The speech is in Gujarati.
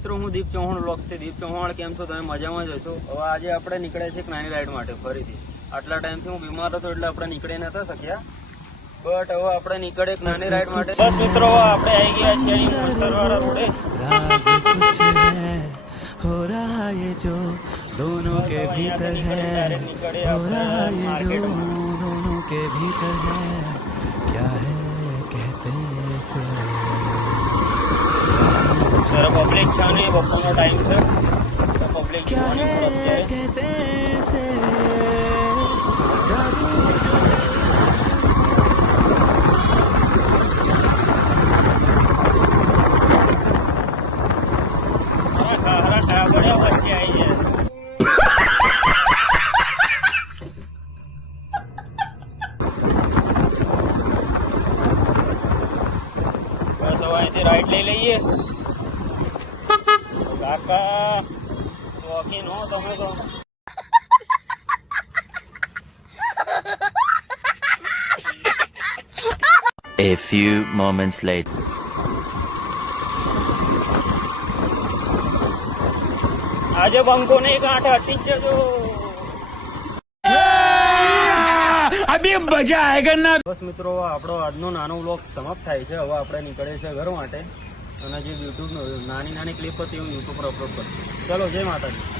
મિત્રો હું દીપ ચૌહાણ વ્લોગ્સ થી દીપ ચૌહાણ કેમ છો તમે મજામાં જ હશો। હવે આજે આપણે નીકળ્યા છીએ એક નાની રાઈડ માટે ફરીથી। આટલા ટાઈમથી હું બીમાર હતો એટલે આપણે નીકળી નતા શક્યા, બટ હવે આપણે નીકળે એક નાની રાઈડ માટે। બસ મિત્રો આપણે આવી ગયા છીએ અહીં મોસ્ટરવાળા રોડે। हो रहा ये जो दोनों के भीतर है, हो रहा ये जो दोनों के भीतर है, क्या है कहते से जरा पब्लिक छाने बप्पा टाइम से पब्लिक क्या है कहते से बड़ा बच्चे आई है। बस अब અહીંથી રાઈડ લઈ લઈએ। કાકા શોખીન હો તમે તો। A few moments later. આજે બંકો નહીં ગાંઠ હટી જજો, અભી મજા આયેગા ના। બસ મિત્રો આપણો આજનો નાનો વ્લોગ સમાપ્ત થાય છે। હવે આપણે નીકળીએ છીએ ઘર માટે અને જે યુટ્યુબ નાની નાની ક્લિપ હતી હું યુટ્યુબ પર અપલોડ કરું। ચલો જય માતાજી।